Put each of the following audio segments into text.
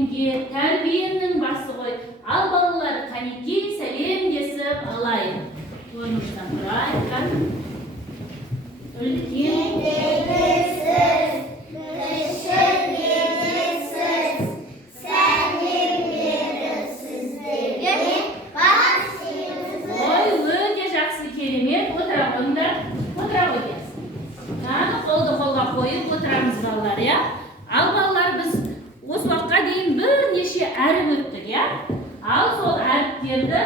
тәрбиемге, тәрбиемнің басы ғой. Ал балалар, қанекей сәлемдесіп алайық. Орнымыздан тұрайық. Үлкен Сіз, кішігесіз, сәлемдері сіздерге басыңыз. Ой, өте жақсы, керемет. Отыра қойыңдар. Отыра қойыңыз. Қолды қолға қойып отырамыз балалар, я? Ал балалар, біз осы уақытқа дейін бірнеше әріп өттік, я? Ал сол әріптерді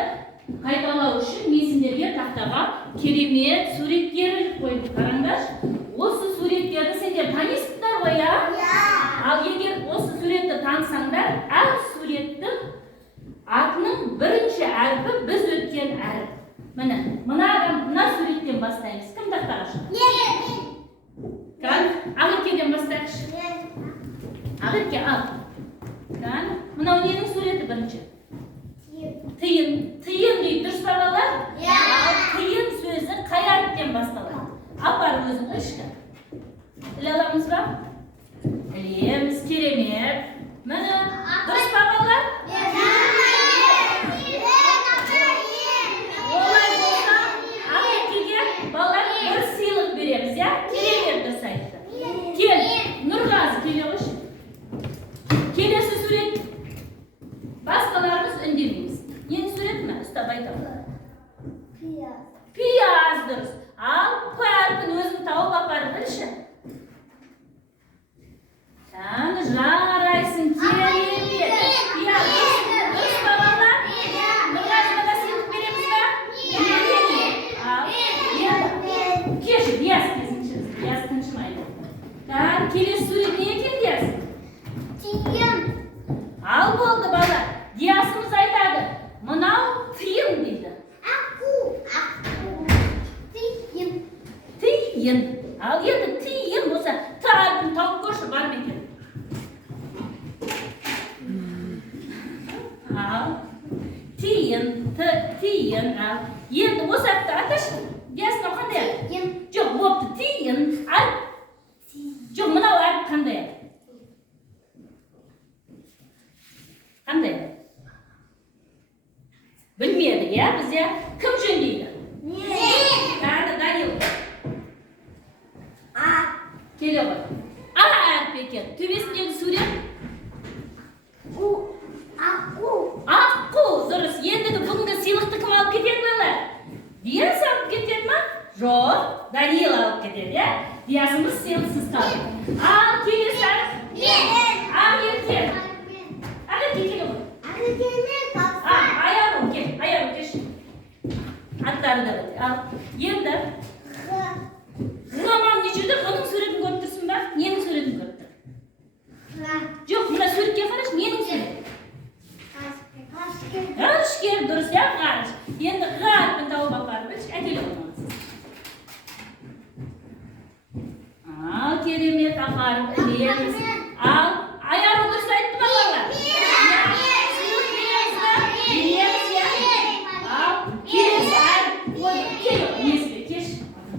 қайталау үшін мен сендерге тақтаға керемет суреттер іліп қойдым. Қараңдаршы. Осы суреттерді сендер танисыңдар ғой, я? Ал егер осы суретті танысаңдар, әр суреттің атының бірінші әріпі біз өткен әріп. Міне, мына суреттен бастаймыз. Кім тақтаға шығады? Ағыркеден бастайықшы. Ағырке, ал. Мынау ненің суреті бірінші? Тиын. Тиын дейді, дұрыс па балалар? Ал тиын сөзі қай әріптен басталады? Апар өзің ішкі. Іле аламыз ба? Ілеміз, керемет. Міне, дұрыс па балалар? Олай болса, Ағыркеге балалар бір сыйлық береміз, я? Керемет дұрыс айтты. Кел, Нұрғазы келе қойшы. Келесі сурет. Басқаларымыз үндемейміз. Ненің суреті ме? Ұстап айтамын. Пияз дұрыс. Ал П әрпін өзің тауып апарып білші. Жарайсың, керемет. Пияз дұрыс па балалар? Нұрғазыға да сыйлық береміз ба? Керемет. Ал кеші, Бияз кезіңші. Бияз тыншымайды. Келесі сурет не екен Дияз? Ал болды бала. Диясымыз айтады. Мынау тиын дейді. Тиын. Ал енді тиын болса, әрпін тауып көрші бар ма екен? Ал тиын, тиын. Ал енді осы әріпті аташы. Диясынау қандай? Жоқ, бопты тиын. Жоқ, мынау әріп қандай? Қандай? Білмеді, я? Бізде кім жөндейді? Данил. Келе ғой. Әріп екен. Төбесіндегі сурет? Аққу. Дұрыс. Ендігі бүгінгі сыйлықты кім алып кетеді балалар? Дияс алып кетеді ма? Жоқ. Данил алып кетеді, я? Диясымыз сыйлықсыз қалды. Ал келесі әріп? Ағырке. Ағырке келе ғой. Аяру кел, аяру кеш. Аттары да өте. Ал енді мынау не жерде? Оның суретін көріп тұрсың ба? Ненің суретін көріп тұр? Жоқ, мына суретке қарашы, ненің суреті? Ғарышкер, дұрыс, я? Ғарыш. Енді ғарышпен тауып апарып білші, әкеле қоймаңыз. Ал керемет ағарып ілеміз. Ал аяру дұрыс айтты ма балалар?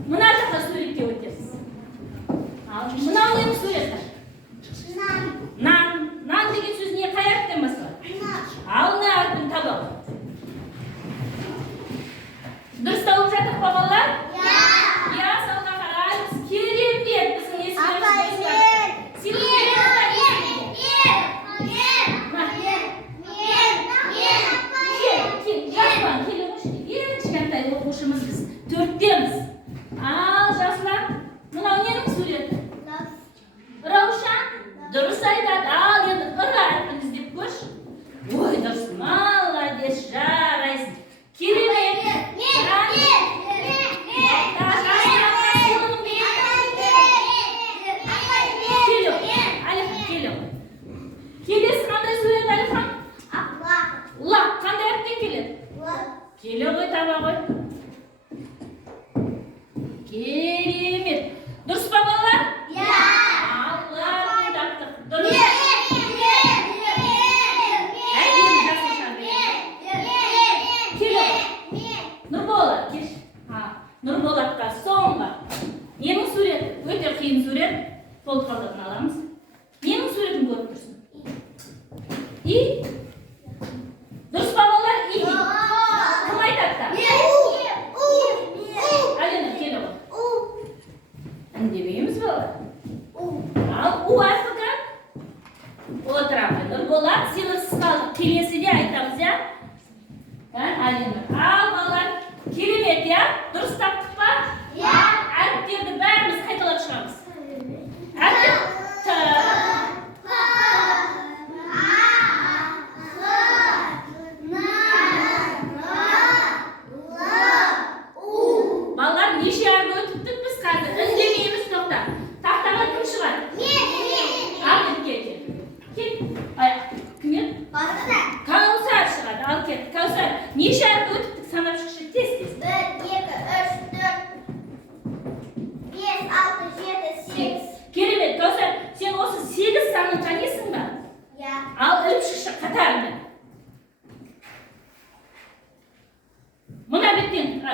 Мына жаққа суретке өтесіз. Мынау ненің суреті? Нан. Нан деген сөз не қай әріптен басталады? Ал не әріпін табау. Дұрыс тауып жатыр па балалар? Я, салға қараймыз. Керемет біздің есіміміз басталды. Сыйлық береміз ба? Оқушымыз біз. Төрттеміз. Ал жаслар, мынау ненің суреті? Раушан? Дұрыс айтады. Ал енді бір әрпін іздеп көрш. Ой, дұрыс, молодец, жарайсың. Керемет. Келесі қандай сурет, Әлихан? Лақ. Қандай әріптен келеді? Келе ғой, таба ғой. Керемет. Дұрыс па балалар? Аллахын таптық. Дұрыс. Әйден жасыл Келе. Нұрболат, кеш. Нұрболатқа соңға. Ненің суреті? Өте қиын сурет. Қолды қалтатын аламыз. Ненің суретін көріп тұрсың?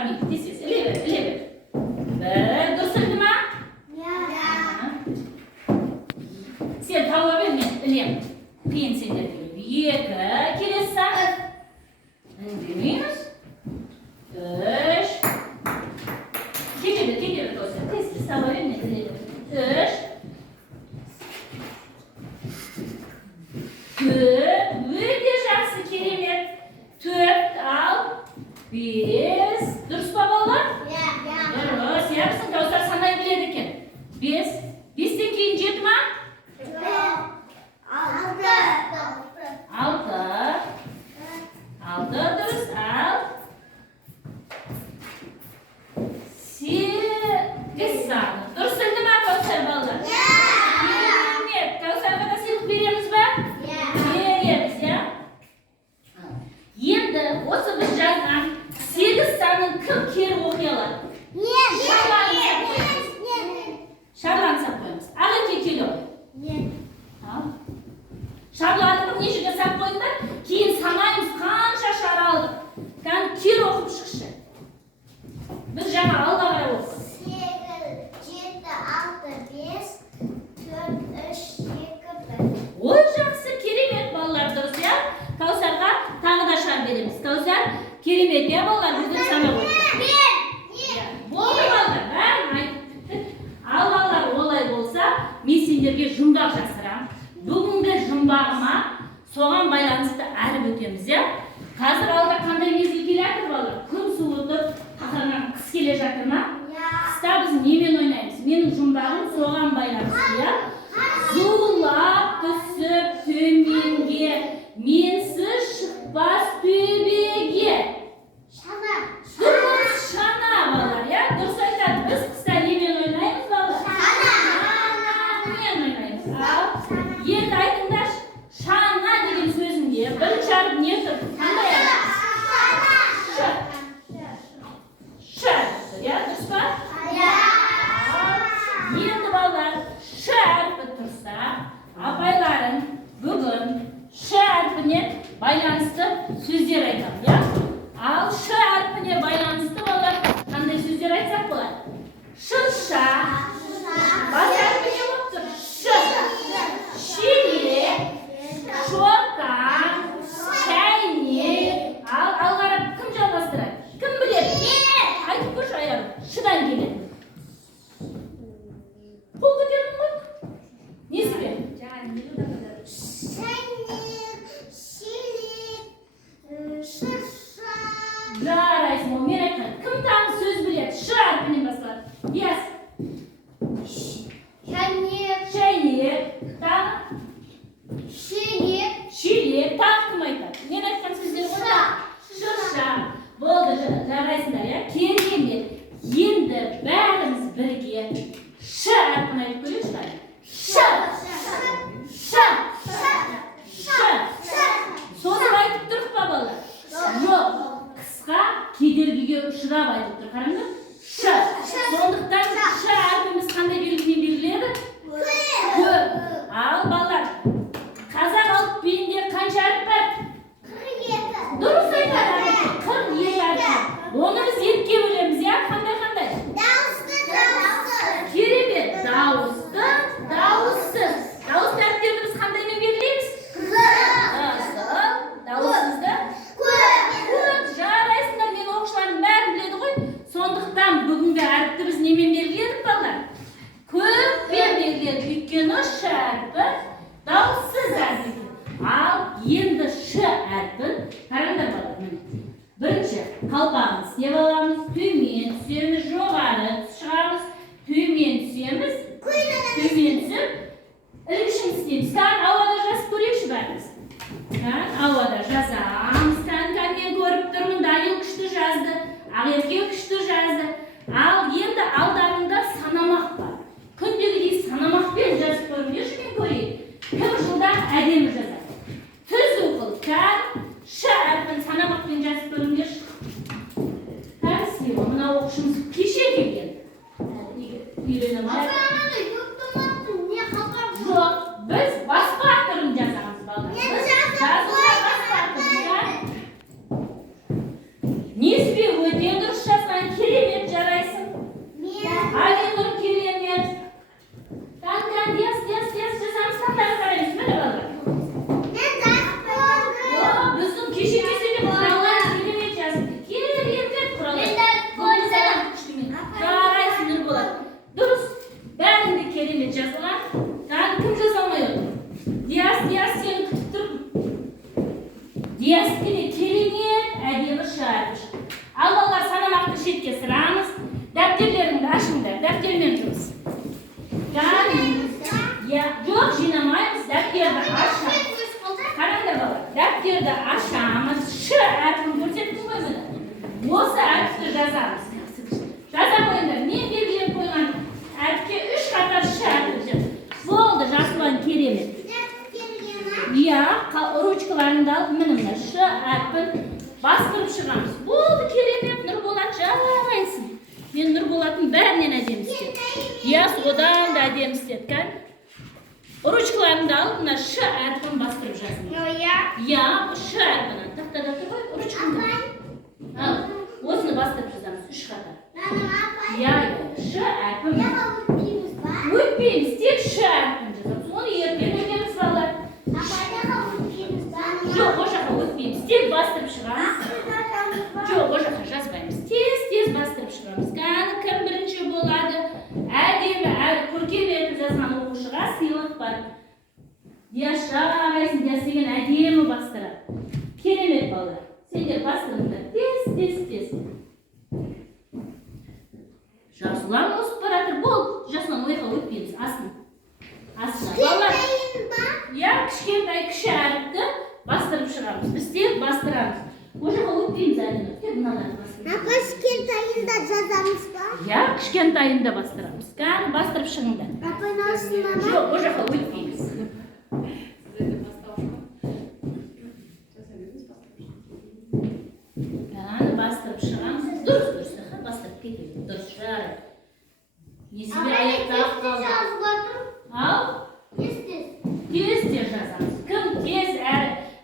Амин. Тез, іле бер. Бір, дұрыс ілді ма? Сен тауа бер, мен ілем. Қиын сендерге. Екі, келесі сан. Үндемейміз. Үш. Кекеді, досы. Тез, тауа бер, мен ілем. Үш. Төрт, өте жақсы, керемет. Төрт, ал. Бес. Дұрыс па балалар? Дұрыс, яғысын дауыстар санай біледі екен. Бес. Бестен кейін жеті ма? Алты. Алты, дұрыс, ал. Сегіз сан. Дұрыс ілді ма, Каусар балалар? Керемет. Каусарға да сыйлық береміз ба? Береміз, я? Енді осы біз жазған 8 санын кім кері оқи алады? Шарлансақ қойымыз. Ағынке келі ғой. Шарланып не жерге сап қойыңдар? Кейін санаймыз қанша шар алдық. Кері оқып шықшы. Біз жаңа алға қарап оқып. 8, 7, 6, 5, 4, 3, 2, 1. Ой, жақсы, керемет балалар, дұрыс, я? Каусарға тағы да шар береміз. Каусар, керемет, я балалар, біздің сана қойды. Болды балалар, бәрін айтып. Ал балалар олай болса, мен сендерге жұмбақ жасырам. Бүгінгі жұмбағыма соған байланысты әріп өтеміз, я? Қазір алда қандай мезгіл келе жатыр балалар? Күн суытып, қақырған қыс келе жатыр ма? Қыста біз немен ойнаймыз? Менің жұмбағым соған байланысты, я? Зулап түсіп төменге, менсіз шықпас төбеге. Шана. Дұрыс, шана балалар, я? Дұрыс айтады. Біз қыста немен ойнаймыз балалар? Шанамен ойнаймыз. Ал, енді айтыңдаршы, шана деген сөзінде бірінші әріп не тұр? Қандай әріп? Ш. Я, дұрыс па? Енді балалар, ш әрпі тұрса, апайларың бүгін ш әрпіне байланысты сөздер айтам, я? Ал ш әрпіне байланысты балалар қандай сөздер айтсақ болады? Шырша. Бас әрпіне болып тұр. Ш. Шелек. Шортан. Шәйнек. Ал қарап кім жалғастырады? Кім біледі? Айтып көрші аяғым. Шыдан келеді. Қол көтердің ғой? Несі бе? Жарайсың, ол мен айтқан. Кім тағы сөз біледі? Ш әрпінен басталады. Яс. Шәйнек. Тағы? Шелек. Тағы кім айтады? Мен айтқан сөздер ғой? Шырша. Болды, жарайсыңдар, я? Керемет. Енді бәріміз бірге ш әрпін айтып көрейікші қай? Ш. Соны айтып тұрып па балалар? Жоқ. Қысқа кедергіге ұшырап айтып тұр. Қараңдар? Ш. Сондықтан ш әрпіміз қандай белгімен белгіледі? Көп. Ал балалар, қазақ әліпбиінде қанша әріп бар? 47. Дұрыс айтады. 47 әріп. Оны біз екіге бөлеміз, я? Қандай? Керемет. Дауысты, дауыссыз. Дауысты әріптерді біз қандаймен белгілейміз? Дауыссызды? Көп. Жарайсыңдар, мен оқушылардың бәрін біледі ғой. Сондықтан бүгінгі әріпті біз немен белгіледік балалар? Көппен белгіледік. Өйткені ш әрпі дауыссыз әріп. Ал енді ш әрпін қараңдар балалар. Бірінші қалпағын істеп аламыз, төмен түсеміз, жоғары шығамыз, төмен түсеміз, төмен түсіп, ілгішін істейміз. Тан ауада жазып көрейікші бәріміз. Ауада жазамыз. Мен көріп тұрмын, Данил күшті жазды, Ағерке күшті жазды. Ал енді алдарында санамақ бар. Күндегідей санамақпен жазып көріңдерші, мен көрейін. Кім жылдан әдемі жазады? Түзу қыл. Ш әрпін санамақпен жазып көріңдерші. Красиво. Мына оқушымыз кеше келген. Үйренім. Жоқ, біз басқа түрін жазамыз балалар. Жазуға басқа түрін. Неспе өте дұрыс жазған Сыйлық жинамаймыз, дәптерді ашамыз. Қараңдар бала, дәптерді ашамыз, ш әрпін көрсеттім ғой міне. Осы әріпті жазамыз. Жаза қойыңдар. Мен белгілеп қойған әріпке 3 қатар ш әріпі. Болды, жасылан керемет. Иә, ручкаларыңды алып мініңдер. Ш әрпін бастырып шығамыз. Болды, керемет, Нұрболат жарайсың. Мен Нұрболаттың бәрінен әдемі істедім. Иә, содан да әдемі істедім. Ручкаларыңды алып, мына ш әрпін бастырып жазыңдар. Иә, ш әрпін. Тақтада тұр ғой, ручкаңды. Ал, осыны бастырып жазамыз, 3 қатар. Иә, ш әрпін. Өтпейміз, тек ш әрпін жазамыз. Оны ертең өтеміз балалар. Жоқ, о жаққа өтпейміз, тек бастырып шығамыз. Жоқ, о жаққа жазбаймыз. Тез бастырып шығамыз. Кім бірінші болады? Әдемі, көркем етіп жазған оқушыға сыйлық бар. Дияш жарайсың, Дияш деген әдемі бастырады. Керемет балалар. Сендер бастырыңдар. Тез. Жасұлан осып баратыр. Бол, Жасұлан ойға өтпейміз. Астына. Иә, кішкентай кіші әріпті бастырып шығамыз. Біз тек бастырамыз. О жаққа өтпейміз әдемі. Тек мыналарды бастырамыз. Апа, кішкентайында жазамыз ба? Иә, кішкентайында бастырамыз. Кәні бастырып шығыңдар. Апа, наусында ма? Жоқ, о жаққа өтпейміз. Кәні бастырып шығамыз. Дұрыс, бастырып кетейік. Дұрыс, жарайды. Несібе аяқтап қалды. Ал? Тез жазамыз. Кім тез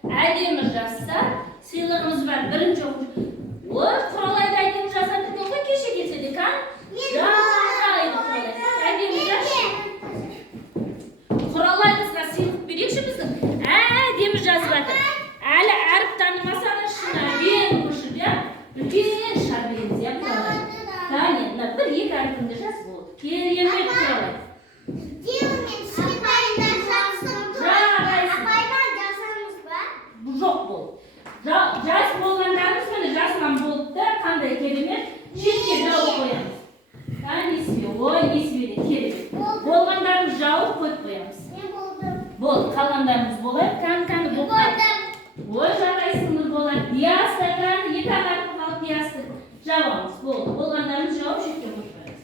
әдемі жазса, сыйлығымыз бар. Бірінші оқушы. Ой, Құралайды әдемі жазады екен ғой, кеше келсе де, қан? Жарайды, Құралайды. Әдемі жазшы. Құралайымызға сыйлық берекші біздің. Әдемі жазып жатыр. Әлі әріп танымасаны шына ең көшіп, иә? Үлкен шарбеңіз, иә, Құралайды. Кәне, бір-екі әріпіңді жаз болды. Керемет Құралайды. Жоқ болды. Жас болғандарымыз міне жасынан болды да, қандай керемет. Шетке жауып қоямыз. Несібе де керемет. Болғандарымыз жауып қойып қоямыз. Болды, қалғандарымыз болайық. Кәні болғайды. Ой, жарайсың Нұрболат. Диясты, кәні, екі ағарып қалып диясты. Жауамыз. Болды. Болғандарымыз жауып шетке қойып қоямыз.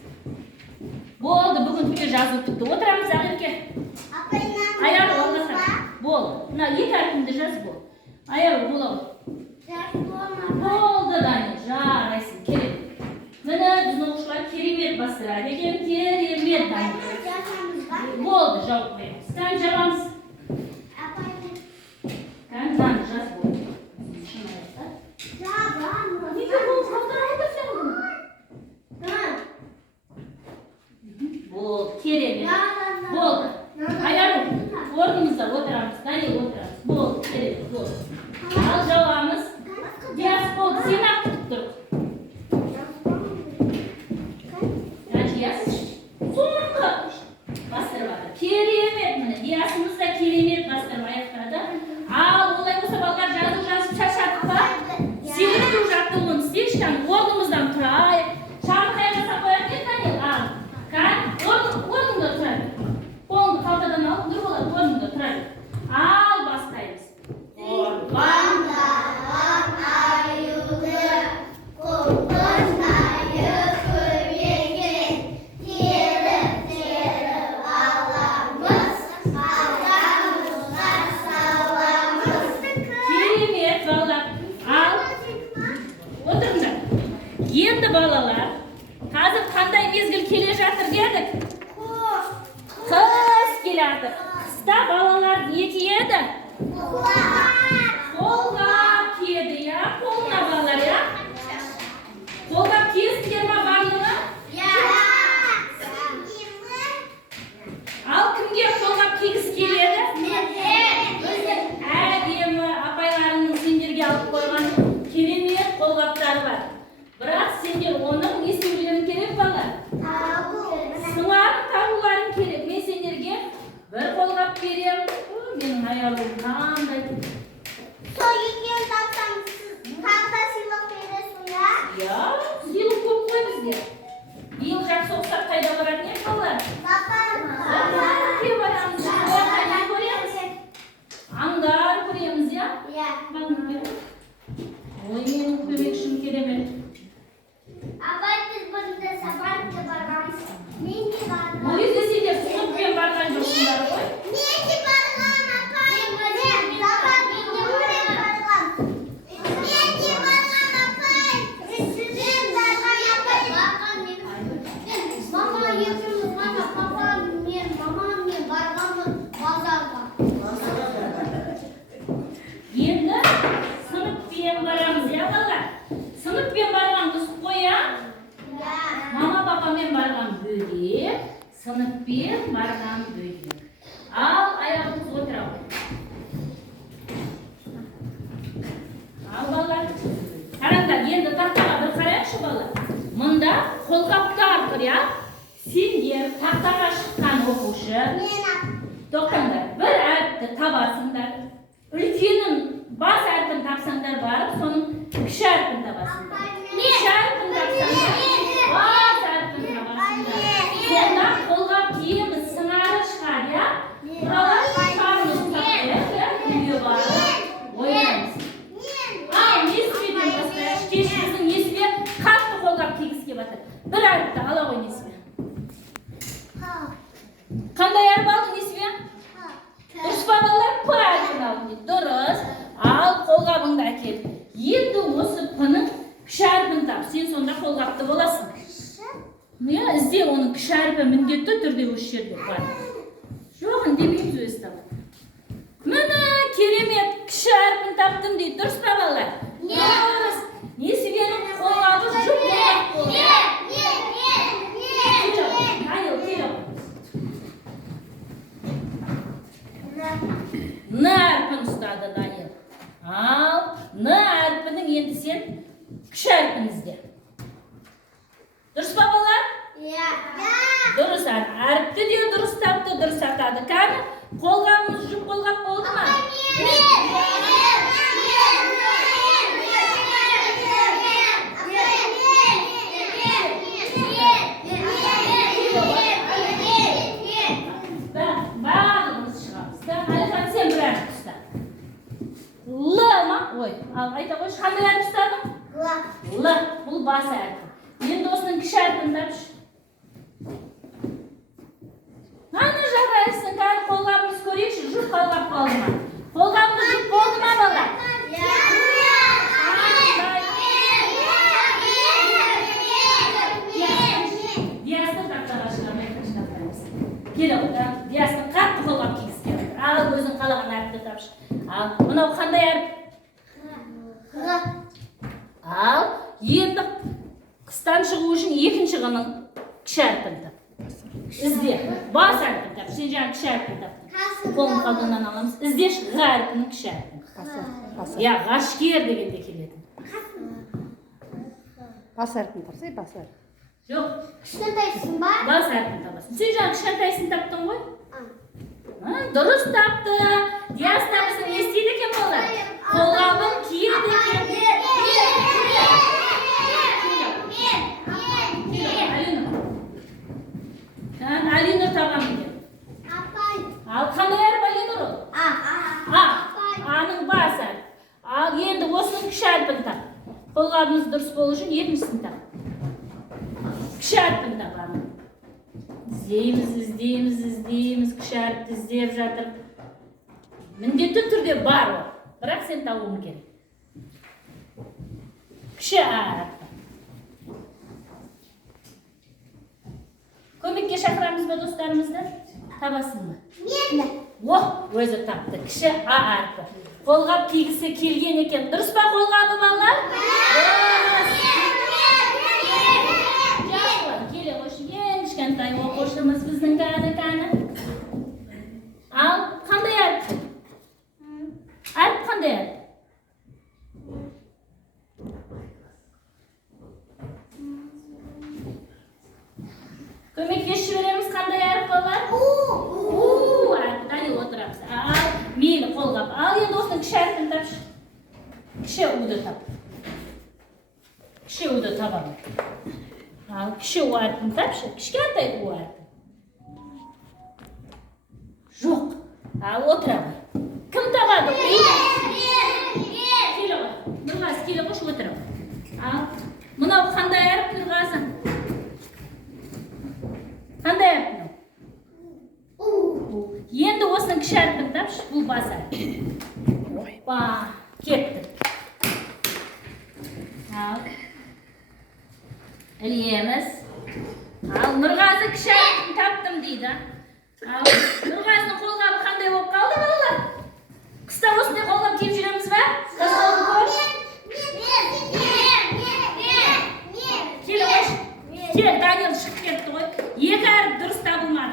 Болды, бүгін түге жазу бітті. Отырамыз Ақерке. Аяғы болғаса. Болды. Мына екі әрпімді жаз болды. Аяғы болады. Болды, Дани, жарайсың, керемет. Міне біздің оқушылар керемет бастырады екен, керемет, Дани. Болды, жауып қоямыз. Кән жабамыз. Кән Дани жаз болды. Шын аяқта. Неге болды, қалтыра отырсың бұны? Болды, керемет. Болды. Аяғы орнымызда отырамыз, Дани отырамыз. Болды, керемет, болды. Ал жауамыз. Дияс болды, сен ақ күтіп тұр. Дияс соңғы бастырып жатыр. Керемет, міне Диясымыз да керемет бастырып аяқтады. Ал олай болса балалар жазып шаршадық па? Сенімді жаттығуын істейшкан орнымыздан тұрайық. Шабықай жасап қояқ не Данил? Ал, орныңда тұрайық. Қолыңды қалтадан алып, Нұрболат орныңда тұрайық. Ал бастаймыз. Қорбандаған аюды, қоқыстайы көрмеге, теріп аламыз, алдамызға саламыз. Керемет балалар. Ал, отырыңдар. Енді балалар, қазір қандай мезгіл келе жатыр дедік? Қыс келе жатыр. Қыста балалар не киеді? Қолғап киеді, иә? Қолына балалар, иә? Қолғап киесіңдер ма барлығы? Ал кімге қолғап кигісі келеді? Әдемі апайларының сендерге алып қойған керемет қолғаптары бар. Бірақ сендер оның не істеулерің керек балалар? Сыңарын табуларың керек. Мен сендерге бір қолғап беремін. Менің аяғым қандай. Сол екеуін тапсам, тағы сыйлық бересің, иә? Иә, сыйлық көп қой бізде. Биыл жақсы ұқсап қайда баратын ек балалар? Папа. Кеп барамыз. сыныппен барған бөлек. Ал аяғымыз отыра қой. Ал балалар, қараңдар, енді тақтаға бір қарайықшы балалар. Мұнда қолғаптар тұр, я? Сендер тақтаға шыққан оқушы. Тоқтаңдар, бір әріпті табасыңдар. Үлкенін бас әрпін тапсаңдар барып, соның кіші әрпін табасыңдар. Кіші әрпін тапсаңдар, бас әрпін табасыңдар. Сонда қолғап киеміз сыңары шығар, я? Құралар қарымыз тапты, үйге барып ойнаймыз. Ал несібеден бастайық, кешіміздің несібе қатты қолғап кигізге батыр. Бір әріпті ала ғой несібе. Қандай әріп алдың несібе? Дұрыс па балалар? П әрпін алдың дейді. Дұрыс. Ал қолғабыңды әкел. Енді осы П-ның кіші әрпін тап. Сен сонда қолғапты боласың. Ізде оның кіші әрпі міндетті түрде осы жерде бар. Жоқ, үндемейміз өзі табады. Міне керемет кіші әрпін таптым дейді. Дұрыс па балалар? Дұрыс. Несібенің қолғабы жұп болақ болды. Н әрпін ұстады Данил. Ал, Н әрпінің енді сен кіші әрпін ізде. Дұрыс па балалар? Дұрыс, әріпті де дұрыс тапты, дұрыс атады. Кәні, қолғабымыз жұп қолғап болды ма? Ал айта қойшы, қандай әріп ұстадың? Л. Бұл бас әрпі. Енді осының кіші әрпін тапшы. Ана жарайсың, кәні қолғабымыз көрейікші, жұп қолғап қалды ма? Қолғабымыз жұп болды ма бала? Диястың тақтаға шығармай тақтаймыз. Келі қойдан, Диястың қатты қолғап кигіз келді. Ал өзің қалаған әріпті тапшы. Ал мынау қандай әріп? Ал енді қыстан шығу үшін екінші ғының кіші әрпін тап. Ізде, бас әрпін тап. Сен жаңа кіші әрпін таптың. Қолын қалдыңнан аламыз. Ізде ға әрпінің кіші әрпін. Я, ғашкер дегенде келеді. Бас әрпін тапсай, бас әрпін. Жоқ. Кішкентайсың ба? Бас әрпін табасың. Сен жаңа кішкентайсың таптың ғой? Дұрыс тапты. Дияс табысын не істейді екен болар? Қолғабын киеді екен. Алинұр табам екен. Ал қандай әріп Алинұр ол? Аның бас әріп. Ал енді осының кіші әрпін тап. Қолғабымыз дұрыс болу үшін екіншісін тап. Кіші әрпін табамын. Іздейміз, кіші әріпті іздеп жатыр. Міндетті түрде бар ол. Бірақ сен тауым керек. Кіші әріп. Көмекке шақырамыз ба достарымызды? Табасың ба? Өзі тапты. Кіші А әрпі. Қолғап кигісі келген екен. Дұрыс па қолғабы балалар? Келе қойшы, ең кішкентай оқушымыз біздің кәні. Ал қандай әріп? Әріп қандай әріп? Көмекке жібереміз қандай әріп балалар? Әріп, Данил отырамыз. Ал, мейлі қолғап. Ал енді осының кіші әрпін тапшы. Кіші ұды тап. Кіші ұды табамын. Ал, кіші ұ әрпін тапшы. Кішкентай ұ әрпін. Жоқ. Ал, отырамын. Кім табады? Келі ғой. Нұрғазы, келі қош отырамын. Ал, мынау қандай әріп Нұрғазы? Қандай әріп? Енді осының кіші әрпін тапшы, бұл бас әріп. Кеттік. Ал, ілеміз. Ал, Нұрғазы кіші әрпін таптым дейді. Ал, Нұрғазының қолғабы қандай болып қалды балалар? Қыста осындай қолғап киіп жүреміз ба? Кел, Данил шығып кетті ғой. Екі әріп дұрыс табылмады.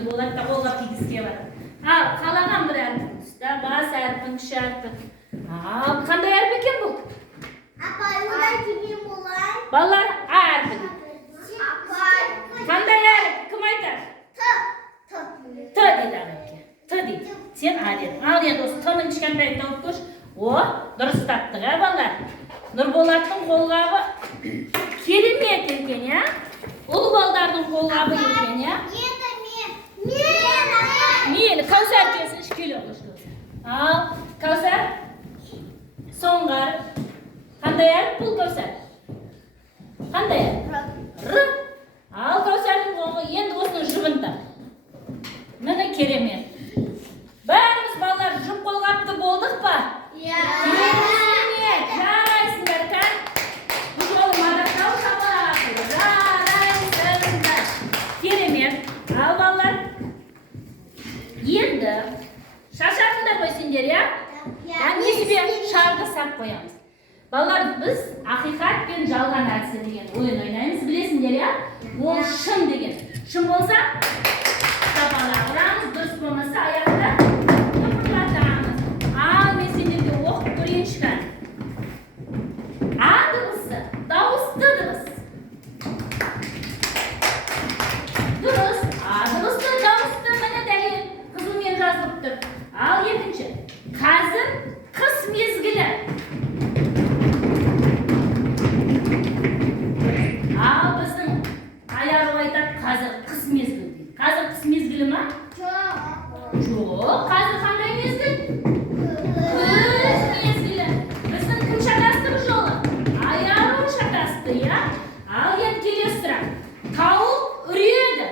күні болады да қолға тигізге бар. Ал қалаған бір әрпін ұста, бас әрпін, кіші әрпін. Ал қандай әріп екен бұл? Апа, одан кеме болай. Балалар, А әрпін. Апа. Қандай әріп? Кім айтар? Т дейді ағайке. Т дейді. Сен А дедің. Ал енді осы Т-ның кішкентайын тауып көрші. О, дұрыс таптық, балалар. Нұрболаттың қолғабы керемет екен, я? Ұл балдардың қолғабы екен, я? Мейлі, Кәусар келсін, шкелі оқыш. Ал, Кәусар, соңғар. Қандай әріп бұл Кәусар? Қандай әріп? Р. Ал, Кәусардың қолғы енді осының жұбын тап. Міне керемет. Бәріміз балалар жұп қолғапты болдық па? Керемет, жарайсыңдар, кән? Бұл жолы мадақтау шапалаға қылды. Жарайсыңдар. Керемет. Ал, балалар, енді шашатыңдар ғой сендер, я? Несібе шарды сап қоямыз. Балалар, біз ақиқат пен жалған әдісі деген ойын ойнаймыз. Білесіңдер, я? Ол шын деген. Шын болса, шапалақ ұрамыз, дұрыс болмаса аяқта тыпырлатамыз. Ал мен сендерге оқып көрейінші кән. А дыбысы, дауысты дыбыс. Дұрыс, А дыбысты, дауысты, міне дәлел қызылмен жазылып тұр. Ал екінші, қазір қыс мезгілі. Ал біздің аяру айтады, қазір қыс мезгілі дейді. Қазір қыс мезгілі ма? Жоқ, қазір қандай мезгіл? Күз мезгілі. Біздің кім шатасты бұл жолы? Аяру шатасты, я? Ал енді келесі сұрақ. Тауық үреді.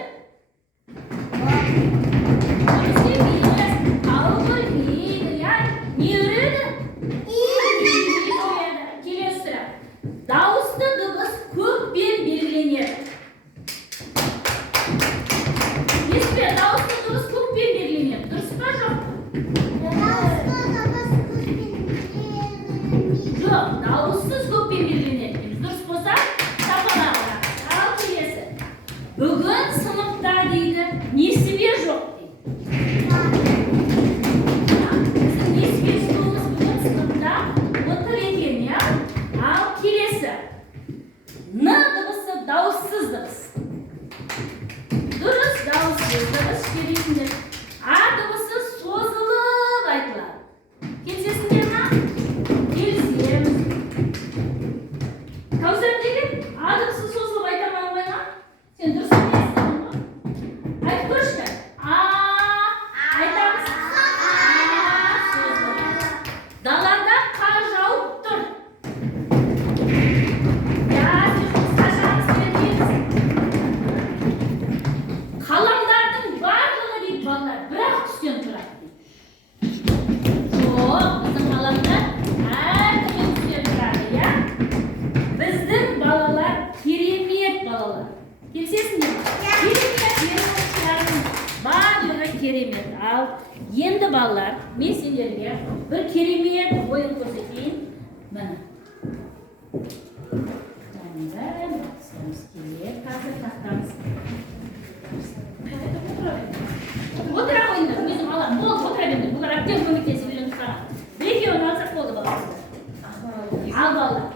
Дұрыс емес. Тауық үрмейді, я? Не үреді? Келесі сұрақ. Дауысты дыбыс көкпен белгіленеді. Еспе, дауысты дыбыс көкпен белгіленеді. Дұрыс па, жоқ па? Жоқ, дауыссыз көкпен белгіленеді. Дұрыс болса, шапалақ. Ал келесі. Бүгін сыныпта дейді, несібе жоқ дейді. Біздің несібе суымыз бүгін сыныпта отыр екен, я? Ал келесі. Н дыбысы дауыссыз дыбыс. Дұрыс, дауыссыз дыбыс келесіңдер. А дыбысы созылып айтылады. Келсесіңдер ма? Келсеміз. Кәусар деген А дыбысы созылып айтаман ғой ма? Сен дұрыс емессің ғой? Айтып көрші. Айтамыз. Созылып. Далада қар жауып тұр. Қаламдардың барлығы дейді балалар, бірақ түстен тұрады дейді. Жоқ, біздің қаламдар әртүрлі түстен тұрады, я? Біздің балалар керемет балалар. Келсесіңдер ме? Керемет, барлығы керемет. Ал енді балалар, мен сендерге бір керемет ойын көрсетейін. Міне. Қазір тақтамыз. Отыра қойыңдар, өзім алам. Болды, отыра беріңдер. Бұлар әбден көмектесіп үйреніп қалған. Бір-екеуін алсақ болды балалар. Ал балалар.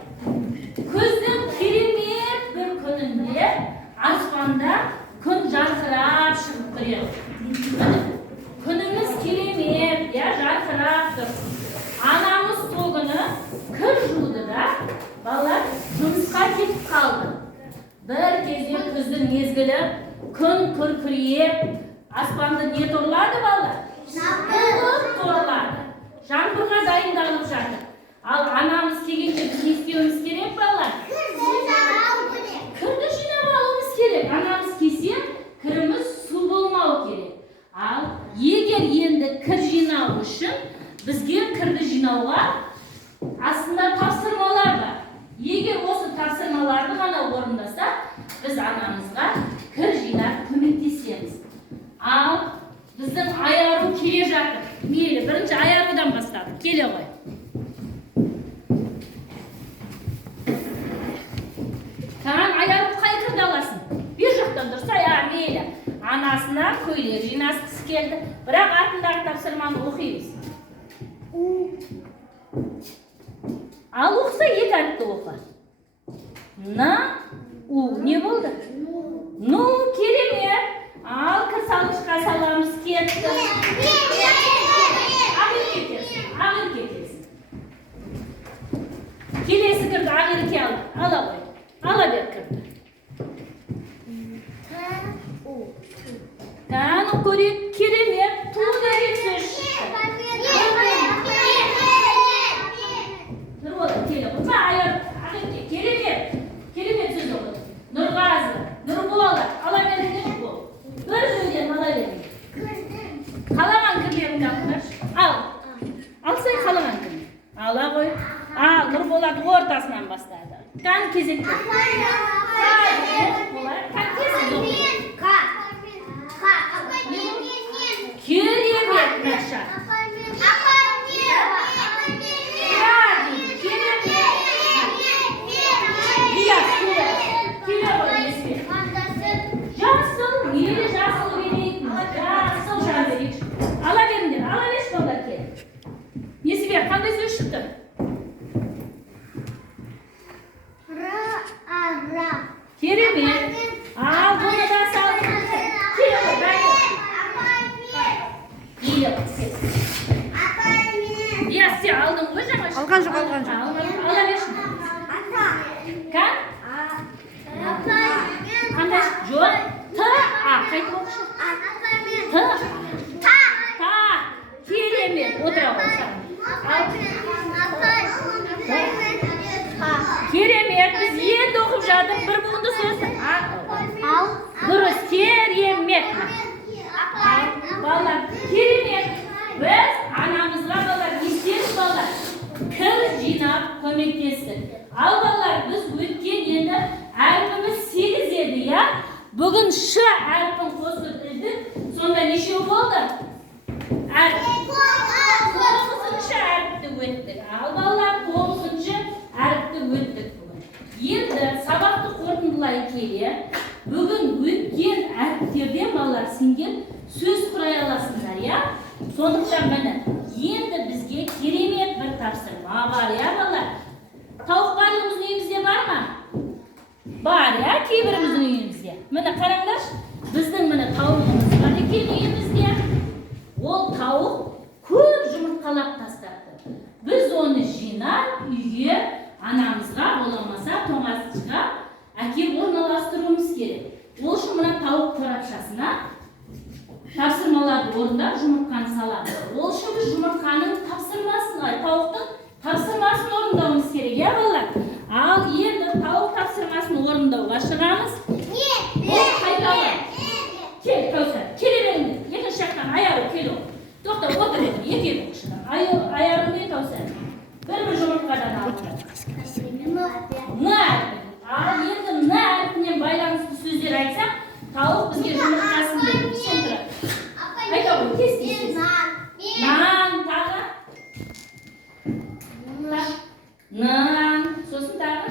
Күздің керемет бір күнінде аспанда күн жарқырап шығып тұрады. Күніміз керемет, я, жарқырап тұр. Анамыз сол күні кір жуды да, балалар жұмысқа кетіп қалды. Бір кезде күздің мезгілі, күн күркіреп, аспанды не торлады балалар? Бұлт торлады. Жаңбырға дайындалып жатыр. Ал анамыз келгенше біз не істеуіміз керек балалар? Кірді жинап алуымыз керек. Анамыз келсе, кіріміз су болмау керек. Ал егер енді кір жинау үшін бізге кірді жинауға астында тапсырмалар бар. Егер осы тапсырмаларды ғана орындаса, біз анамызға кір жинап көмектесеміз. Ал біздің аяру келе жатыр. Мейлі, бірінші аярудан бастадық. Келе ғой. Саған аяру қай кірді аласың? Bir жақтан тұрса, мейлі. Ана анасына көйлек жинасқысы келді. Бірақ артындағы тапсырманы оқимыз. Ал оқса екі әріпті оқы. На, у. Не болды? Ну, керемет. Ал кір салғышқа саламыз, кетті. Ағыр кетесің. Келесі кірді ағырке ал. Ала қой. Ала бер кірді. Тану көрек, керемет. Ту деген сөз шықты. Нұрболат, келе қойма, ағырке, керемет. Керемет сөз олды. Нұрғазы, Нұрболат, ала беріңдер бұл. Бір сөзден ала беріңдер. Қалаған кірлеріңді алыңдар. Алсай қалаған кірлер. Ала қой. Нұрболат ортасынан бастады. Қан кезекті. Керемет, Мәша. Жасыл, нелі жасыл берейін. Жасыл жан берейін. Ала беріңдер, ала берші балдар кел. Несібе, қандай сөз шықты? Керемет. Ал, бұны да салдым. Келе ғой, алдың ғой жаңа шықты. Алған жоқ. Ала берші. Қан? Қандай жоқ? Қайтып оқшы. Керемет. Отыра қойса. Керемет. Біз енді оқып жатыр. Бір бұғынды сөз. Дұрыс. Керемет. Балалар, керемет. Біз анамызға балалар, естеміз балалар. Кір жинап көмектесті. Ал балалар, біз өткен енді әрпіміз 8 еді, я? Бүгін ш әрпін қосып ілдік. Сонда нешеу болды? 9-шы әріпті өттік. Ал балалар, 9-шы әріпті өттік бүгін. Енді сабақты қорытындылай келе, бүгін өткен әріптерден балалар сенген сөз құрай аласыңдар, я? Сондықтан міне, енді бізге керемет бір тапсырма бар, я балалар? Тауық барлығымыздың үйімізде бар ма? Бар, я, кейбіріміздің үйімізде. Міне қараңдаршы, біздің міне тауығымыз бар екен үйімізде. Ол тауық көп жұмыртқалап тастапты. Біз оны жинап, үйге анамызға боламаса тоңазытқышқа әкеп орналастыруымыз керек. Ол үшін мына тауық қорапшасына тапсырмаларды орындап жұмыртқаны саламыз. Ол үшін біз жұмыртқаның тапсырмасын, тауықтың тапсырмасын орындауымыз керек, я балалар? Ал енді тауық тапсырмасын орындауға шығамыз. Ол қайталы. Кел, Кәусар, келе беріңдер. Екінші жақтан аяру, кел ол. Тоқта, отыр еді, екі оқшыдан. Аяру не, Кәусар? Бір жұмыртқадан алып. Ал енді мына әрпінен байланысты сөздер айтсақ, тауық бізге жұмыртқасын берді. Сен тұрады. Айта ғой, тез. Нан, тағы. Нан, сосын тағы.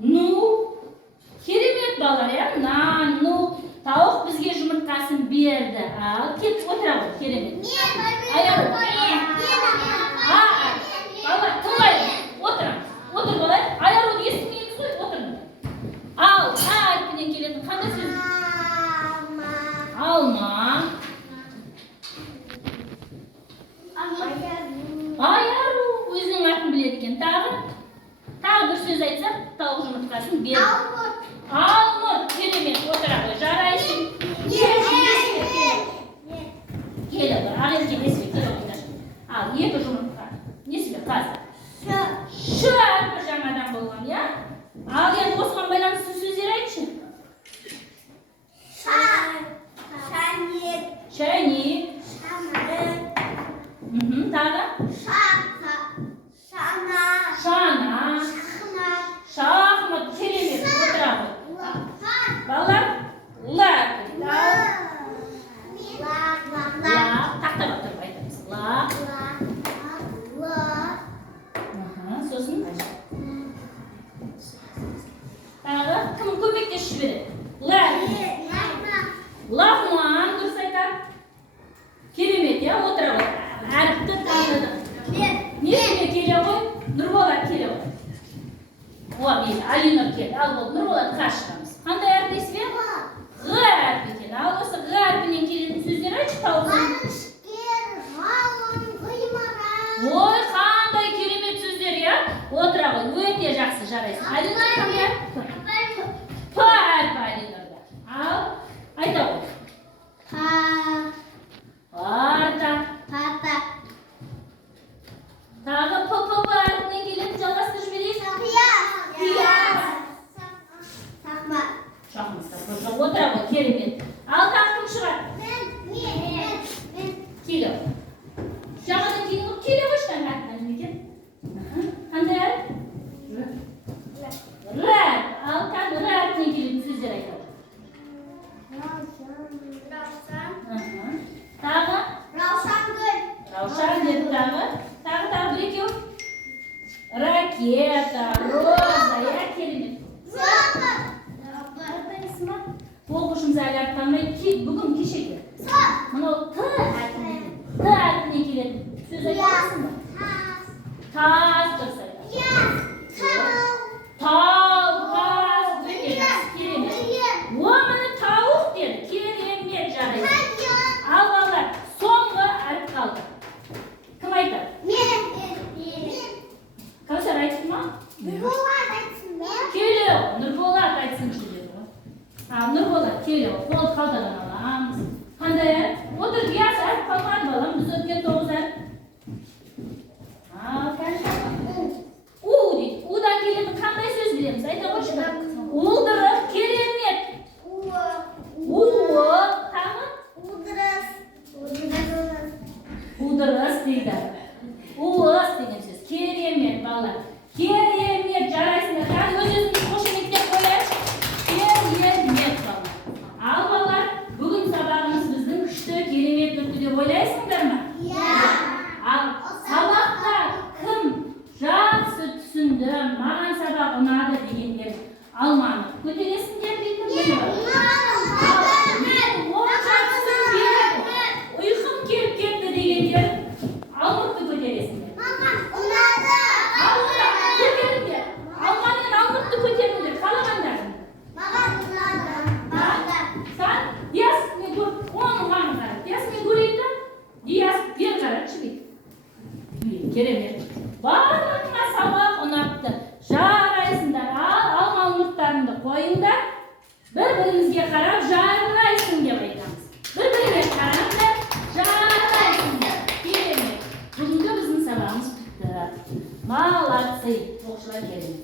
Ну. Керемет балалар, я? Нан, ну. Тауық бізге жұмыртқасын берді. Ал, кет, отыра ғой, керемет. Аяру. Балалар, тыңдайық. Отырамыз. Отыр балалар. Аяруды естімейміз ғой, отырмыз. Ал, әрпінен келетін қандай сөз? Алма. Аяру. Өзінің атын біледі екен. Тағы бір сөз айтсақ, тауық жұмыртқасын берді. Алмұрт. Керемет. Отыра ғой. Жарайсың. Келе бар. Ағерке несібе. Келе ойдар. Ал, екі жұмыртқа. Несібе? Қазір. Ш әрпі жаңадан болған, я? Ал, енді осыған байланысты сөздер айтшы. Шайник. Тағы? Шана. Шахмат. Керемет. Отыра ғой. Балалар? Лақ. Тақтап отырып айтамыз. Лақ. Сосын? Тағы? Кім көмектесіп жібереді? Лақ. Лахман дұрыс айтады. Керемет, я отыра ғой. Әріпті таныдық. Несіне келе ғой? Нұрболат келе ғой. О, мейлі, Алинұр келді. Ал бол, Нұрболат қашырамыз. Қандай әріп есіме? Ғы әріпі екен. Ал осы ғы әріпінен келетін сөздер айтшы тауызын. Ой, қандай керемет сөздер, я? Отыра ғой, өте жақсы жарайсың. Алинұр қандай әріп? П әріпі Алинұрда. Ал, айта ғой. Парта. Тағы п әріпінен келетін жалғастырып жіберейін. Шахматтар. Отыра ғой, керемет. Ал тағы кім шығады? Келе ғой. Жаңадан кейін ол келе ғой шығайын әріпін екен. Қандай әріп? Рәп. Ал тағы р әріпінен келетін сөздер айтады. Тағы? Раушан деді тағы. Тағы бір екеу. Ракета, роза, я керемет. Оқушымыз әлі әріп танымайды. Бүгін кешегі. Мынау т әрпінен келетін сөз айтасың ба? Тас дұрыс айтады. Тау, тас, өте жақсы, керемет. О, міне тауық деді. Керемет жарайды. Ал балалар, соңғы әріп қалды. Кім айтады? Кәусар айтсын ма? Келе, Нұрболат айтсыншы деді ғой. Нұрболат, келе, қол қалтадан аламыз. Қандай әріп? Отыр, яс әріп қалмады балам, біз өткен 9 әріп. У дейді. Удан келетін қандай сөз білеміз? Айта қойшы. Уылдырық, керемет. Уы, тағы? Удырыс дейді. Уыс деген сөз. Керемет балалар. Керемет жарайсыңдар. Тағы өз-өзіміз қошеметтеп қояйықшы. Керемет балалар. Ал балалар, бүгін сабағымыз біздің күшті керемет өтті деп ойлайсыңдар ма? Ал сабақта кім жақсы түсінді, маған сабақ ұнады дегендер алманы көтересіңдер дейді. Ұйқым келіп кетті дегендер алмұртты көтересіңдер. Көтеріңдер. Алманен алмұртты көтеріңдер. Қалағандарың. Сан, Диас, мен көріп, оның маңын қарап. Диас, мен көрейді. Диас, бер қаратшы дейді. Керемет. Барлығына сабақ ұнатты. Жарайсыңдар. Ал алмұрттарыңды қойыңдар. Бір-бірімізге қарап жарайсың деп айтамыз. Бір-біріңе қараңдар, жарайсыңдар. Керемет. Бүгінгі біздің сабағымыз бітті. Молодцы. Оқушылар керемет.